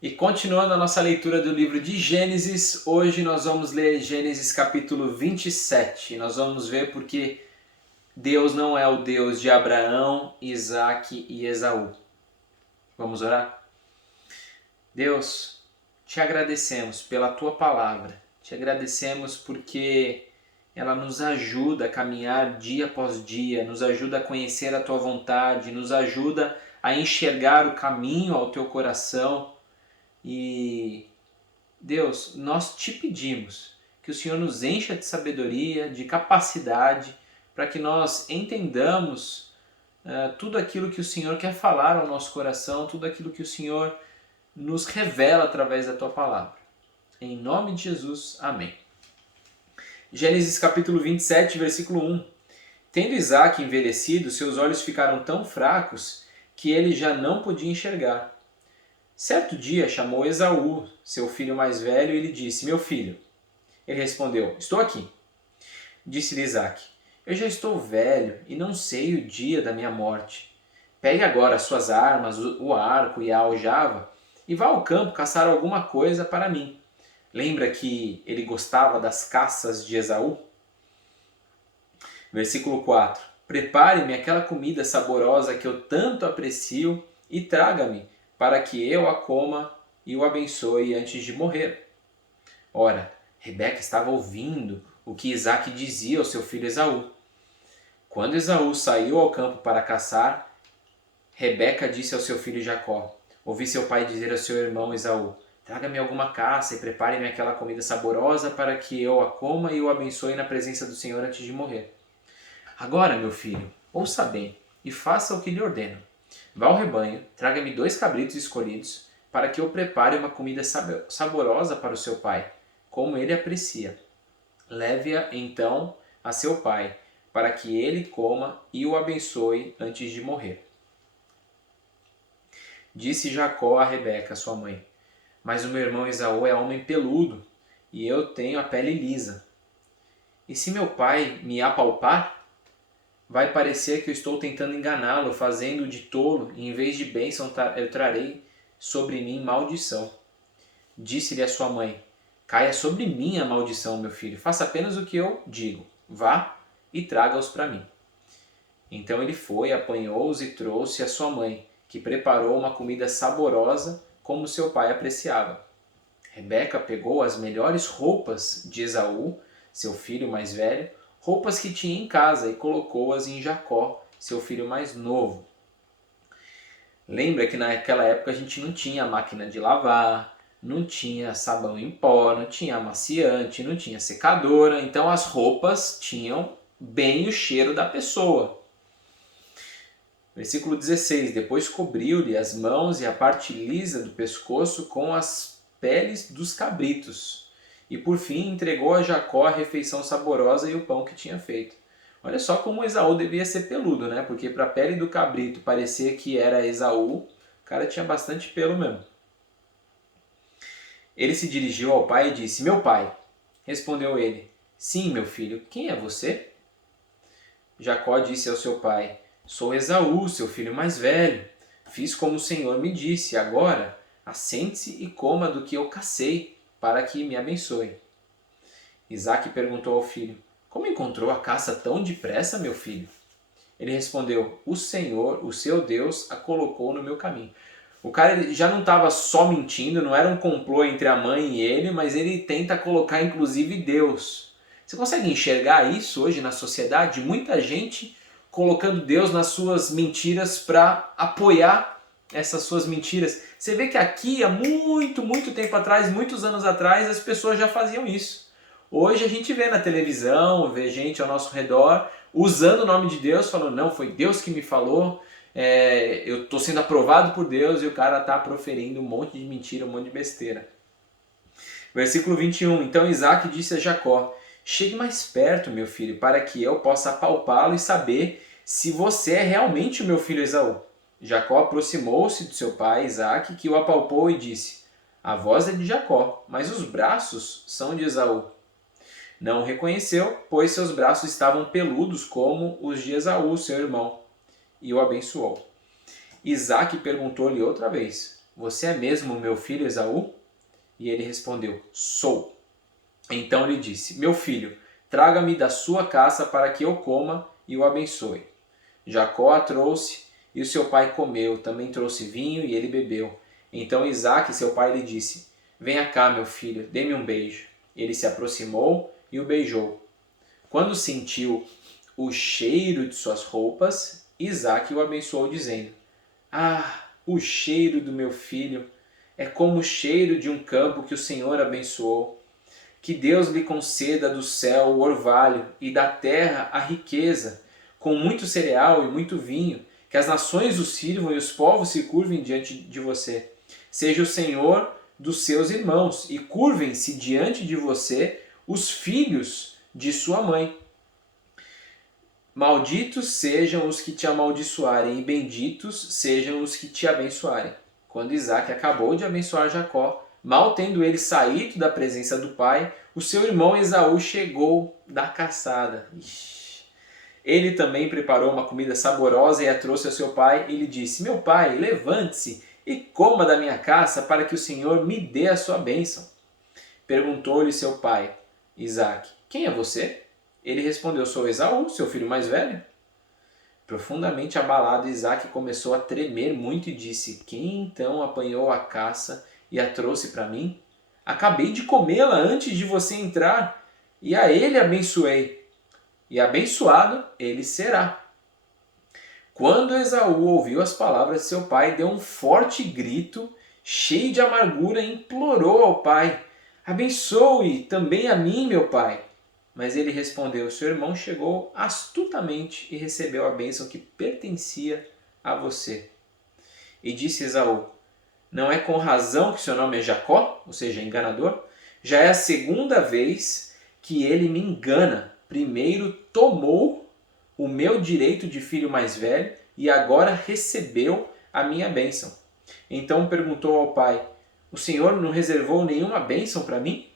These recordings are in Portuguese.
E continuando a nossa leitura do livro de Gênesis, hoje nós vamos ler Gênesis capítulo 27. Nós vamos ver porque Deus não é o Deus de Abraão, Isaque e Esaú. Vamos orar? Deus, te agradecemos pela tua palavra. Te agradecemos porque ela nos ajuda a caminhar dia após dia, nos ajuda a conhecer a tua vontade, nos ajuda a enxergar o caminho ao teu coração. E Deus, nós te pedimos que o Senhor nos encha de sabedoria, de capacidade, para que nós entendamos tudo aquilo que o Senhor quer falar ao nosso coração, tudo aquilo que o Senhor nos revela através da tua palavra. Em nome de Jesus, amém. Gênesis capítulo 27, versículo 1. Tendo Isaque envelhecido, seus olhos ficaram tão fracos que ele já não podia enxergar. Certo dia chamou Esaú, seu filho mais velho, e lhe disse: Meu filho. Ele respondeu: Estou aqui. Disse-lhe Isaque: Eu já estou velho e não sei o dia da minha morte. Pegue agora as suas armas, o arco e a aljava, e vá ao campo caçar alguma coisa para mim. Lembra que ele gostava das caças de Esaú? Versículo 4. Prepare-me aquela comida saborosa que eu tanto aprecio e traga-me, para que eu a coma e o abençoe antes de morrer. Ora, Rebeca estava ouvindo o que Isaque dizia ao seu filho Esaú. Quando Esaú saiu ao campo para caçar, Rebeca disse ao seu filho Jacó: Ouvi seu pai dizer ao seu irmão Esaú: Traga-me alguma caça e prepare-me aquela comida saborosa para que eu a coma e o abençoe na presença do Senhor antes de morrer. Agora, meu filho, ouça bem e faça o que lhe ordeno. Vá ao rebanho, traga-me 2 cabritos escolhidos, para que eu prepare uma comida saborosa para o seu pai, como ele aprecia. Leve-a, então, a seu pai, para que ele coma e o abençoe antes de morrer. Disse Jacó a Rebeca, sua mãe: Mas o meu irmão Esaú é homem peludo, e eu tenho a pele lisa. E se meu pai me apalpar, vai parecer que eu estou tentando enganá-lo, fazendo-o de tolo, e em vez de bênção eu trarei sobre mim maldição. Disse-lhe a sua mãe: Caia sobre mim a maldição, meu filho. Faça apenas o que eu digo. Vá e traga-os para mim. Então ele foi, apanhou-os e trouxe a sua mãe, que preparou uma comida saborosa, como seu pai apreciava. Rebeca pegou as melhores roupas de Esaú, seu filho mais velho, roupas que tinha em casa, e colocou-as em Jacó, seu filho mais novo. Lembra que naquela época a gente não tinha máquina de lavar, não tinha sabão em pó, não tinha amaciante, não tinha secadora, então as roupas tinham bem o cheiro da pessoa. Versículo 16. Depois cobriu-lhe as mãos e a parte lisa do pescoço com as peles dos cabritos. E por fim entregou a Jacó a refeição saborosa e o pão que tinha feito. Olha só como Esaú devia ser peludo, né? Porque para a pele do cabrito parecer que era Esaú, o cara tinha bastante pelo mesmo. Ele se dirigiu ao pai e disse: Meu pai. Respondeu ele: Sim, meu filho, quem é você? Jacó disse ao seu pai: Sou Esaú, seu filho mais velho. Fiz como o Senhor me disse. Agora, assente-se e coma do que eu cacei, para que me abençoe. Isaque perguntou ao filho: Como encontrou a caça tão depressa, meu filho? Ele respondeu: O Senhor, o seu Deus, a colocou no meu caminho. O cara ele já não estava só mentindo, não era um complô entre a mãe e ele, mas ele tenta colocar inclusive Deus. Você consegue enxergar isso hoje na sociedade? Muita gente colocando Deus nas suas mentiras para apoiar essas suas mentiras. Você vê que aqui há muito tempo atrás, muitos anos atrás, as pessoas já faziam isso. Hoje a gente vê na televisão, vê gente ao nosso redor usando o nome de Deus, falando: não, foi Deus que me falou, eu estou sendo aprovado por Deus, e o cara está proferindo um monte de mentira, um monte de besteira. Versículo 21. Então Isaque disse a Jacó: Chegue mais perto, meu filho, para que eu possa apalpá-lo e saber se você é realmente o meu filho Esaú. Jacó aproximou-se do seu pai Isaque, que o apalpou e disse: A voz é de Jacó, mas os braços são de Esaú. Não o reconheceu, pois seus braços estavam peludos como os de Esaú, seu irmão, e o abençoou. Isaque perguntou-lhe outra vez: você é mesmo meu filho Esaú? E ele respondeu, sou. Então lhe disse, meu filho, traga-me da sua caça para que eu coma e o abençoe. Jacó a trouxe e o seu pai comeu, também trouxe vinho e ele bebeu. Então Isaque, seu pai, lhe disse, venha cá, meu filho, dê-me um beijo. Ele se aproximou e o beijou. Quando sentiu o cheiro de suas roupas, Isaque o abençoou, dizendo, ah, o cheiro do meu filho é como o cheiro de um campo que o Senhor abençoou. Que Deus lhe conceda do céu o orvalho e da terra a riqueza, com muito cereal e muito vinho, que as nações o sirvam e os povos se curvem diante de você. Seja o Senhor dos seus irmãos e curvem-se diante de você os filhos de sua mãe. Malditos sejam os que te amaldiçoarem e benditos sejam os que te abençoarem. Quando Isaque acabou de abençoar Jacó, mal tendo ele saído da presença do pai, o seu irmão Esaú chegou da caçada. Ele também preparou uma comida saborosa e a trouxe ao seu pai e lhe disse, meu pai, levante-se e coma da minha caça para que o Senhor me dê a sua bênção. Perguntou-lhe seu pai, Isaque, quem é você? Ele respondeu, sou Esaú, seu filho mais velho. Profundamente abalado, Isaque começou a tremer muito e disse, quem então apanhou a caça e a trouxe para mim? Acabei de comê-la antes de você entrar e a ele abençoei. E abençoado ele será. Quando Esaú ouviu as palavras de seu pai, deu um forte grito, cheio de amargura, e implorou ao pai, abençoe também a mim, meu pai. Mas ele respondeu, seu irmão chegou astutamente e recebeu a bênção que pertencia a você. E disse Esaú, não é com razão que seu nome é Jacó, ou seja, enganador? Já é a segunda vez que ele me engana. Primeiro tomou o meu direito de filho mais velho e agora recebeu a minha bênção. Então perguntou ao pai, o Senhor não reservou nenhuma bênção para mim?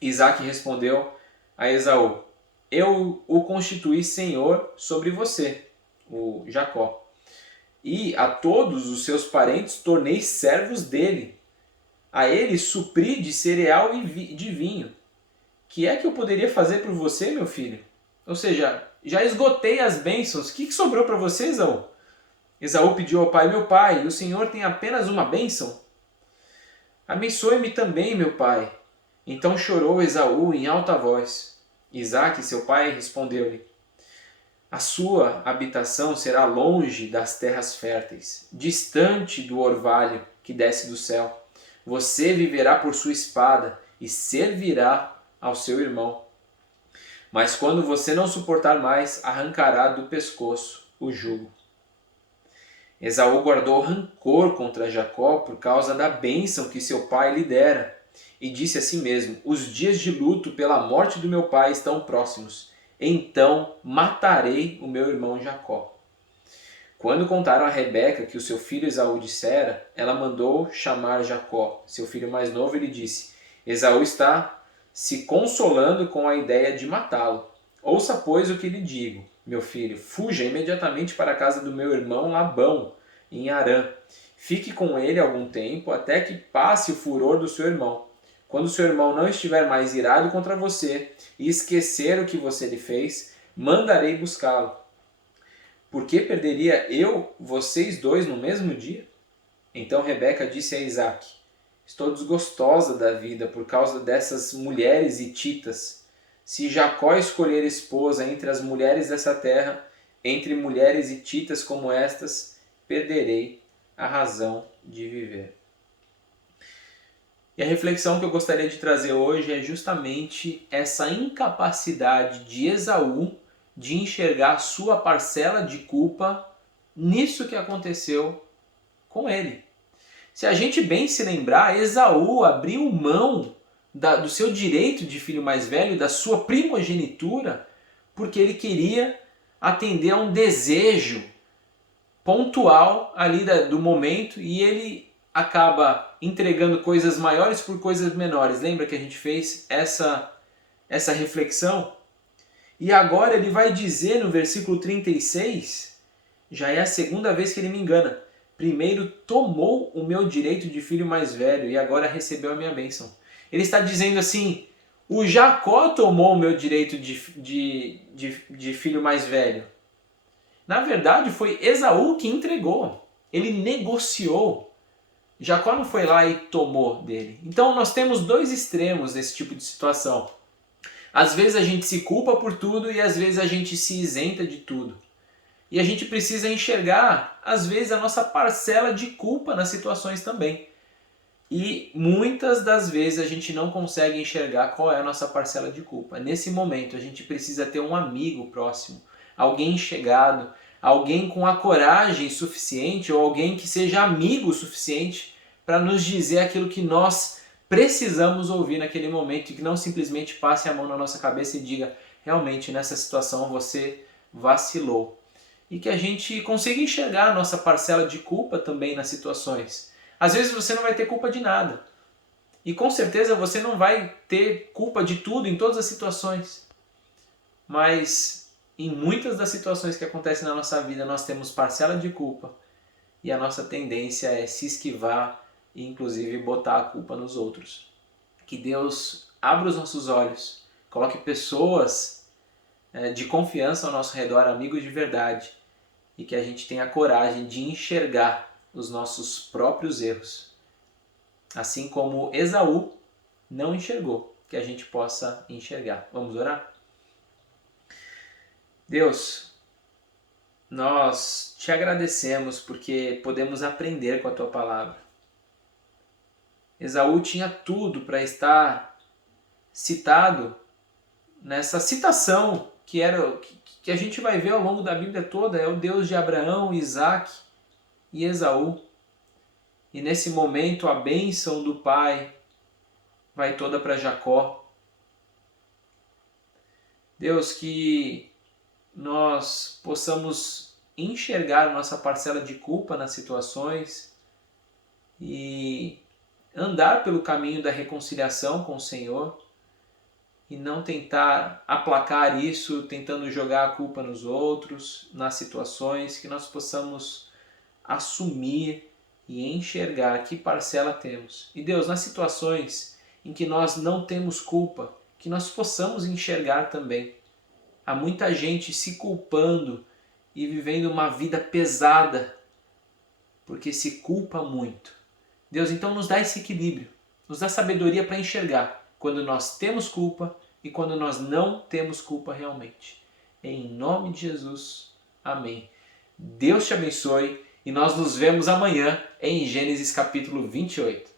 Isaque respondeu a Esaú, eu o constituí senhor sobre você, o Jacó, e a todos os seus parentes tornei servos dele. A ele supri de cereal e de vinho. Que é que eu poderia fazer por você, meu filho? Ou seja, já esgotei as bênçãos. O que sobrou para você, Esaú? Esaú pediu ao pai, meu pai, o Senhor tem apenas uma bênção? Abençoe-me também, meu pai. Então chorou Esaú em alta voz. Isaque, seu pai, respondeu-lhe, a sua habitação será longe das terras férteis, distante do orvalho que desce do céu. Você viverá por sua espada e servirá ao seu irmão. Mas quando você não suportar mais, arrancará do pescoço o jugo. Esaú guardou rancor contra Jacó por causa da bênção que seu pai lhe dera, e disse a si mesmo, os dias de luto pela morte do meu pai estão próximos, então matarei o meu irmão Jacó. Quando contaram a Rebeca que o seu filho Esaú dissera, ela mandou chamar Jacó, seu filho mais novo, e lhe disse, Esaú está se consolando com a ideia de matá-lo. Ouça, pois, o que lhe digo, meu filho, fuja imediatamente para a casa do meu irmão Labão, em Harã. Fique com ele algum tempo, até que passe o furor do seu irmão. Quando seu irmão não estiver mais irado contra você e esquecer o que você lhe fez, mandarei buscá-lo. Por que perderia eu vocês dois no mesmo dia? Então Rebeca disse a Isaque, estou desgostosa da vida por causa dessas mulheres hititas. Se Jacó escolher esposa entre as mulheres dessa terra, entre mulheres hititas como estas, perderei a razão de viver. E a reflexão que eu gostaria de trazer hoje é justamente essa incapacidade de Esaú de enxergar sua parcela de culpa nisso que aconteceu com ele. Se a gente bem se lembrar, Esaú abriu mão do seu direito de filho mais velho, da sua primogenitura, porque ele queria atender a um desejo pontual ali do momento, e ele acaba entregando coisas maiores por coisas menores. Lembra que a gente fez essa reflexão? E agora ele vai dizer no versículo 36, já é a segunda vez que ele me engana. primeiro tomou o meu direito de filho mais velho e agora recebeu a minha bênção. Ele está dizendo assim, o Jacó tomou o meu direito de filho mais velho. Na verdade, foi Esaú que entregou. Ele negociou. Jacó não foi lá e tomou dele. Então nós temos dois extremos nesse tipo de situação. Às vezes a gente se culpa por tudo e às vezes a gente se isenta de tudo. E a gente precisa enxergar, às vezes, a nossa parcela de culpa nas situações também. E muitas das vezes a gente não consegue enxergar qual é a nossa parcela de culpa. Nesse momento a gente precisa ter um amigo próximo, alguém chegado, alguém com a coragem suficiente ou alguém que seja amigo o suficiente para nos dizer aquilo que nós precisamos ouvir naquele momento e que não simplesmente passe a mão na nossa cabeça e diga, realmente nessa situação você vacilou. E que a gente consiga enxergar a nossa parcela de culpa também nas situações. Às vezes você não vai ter culpa de nada. E com certeza você não vai ter culpa de tudo em todas as situações. Mas em muitas das situações que acontecem na nossa vida nós temos parcela de culpa. E a nossa tendência é se esquivar e inclusive botar a culpa nos outros. Que Deus abra os nossos olhos, coloque pessoas de confiança ao nosso redor, amigos de verdade, e que a gente tenha a coragem de enxergar os nossos próprios erros. Assim como Esaú não enxergou, que a gente possa enxergar. Vamos orar? Deus, nós te agradecemos porque podemos aprender com a tua palavra. Esaú tinha tudo para estar citado nessa citação que a gente vai ver ao longo da Bíblia toda, é o Deus de Abraão, Isaac e Esaú. E nesse momento a bênção do pai vai toda para Jacó. Deus, que nós possamos enxergar nossa parcela de culpa nas situações e andar pelo caminho da reconciliação com o Senhor e não tentar aplacar isso, tentando jogar a culpa nos outros, nas situações, que nós possamos assumir e enxergar que parcela temos. E Deus, nas situações em que nós não temos culpa, que nós possamos enxergar também. Há muita gente se culpando e vivendo uma vida pesada porque se culpa muito. Deus, então nos dá esse equilíbrio, nos dá sabedoria para enxergar quando nós temos culpa e quando nós não temos culpa realmente. Em nome de Jesus, amém. Deus te abençoe e nós nos vemos amanhã em Gênesis capítulo 28.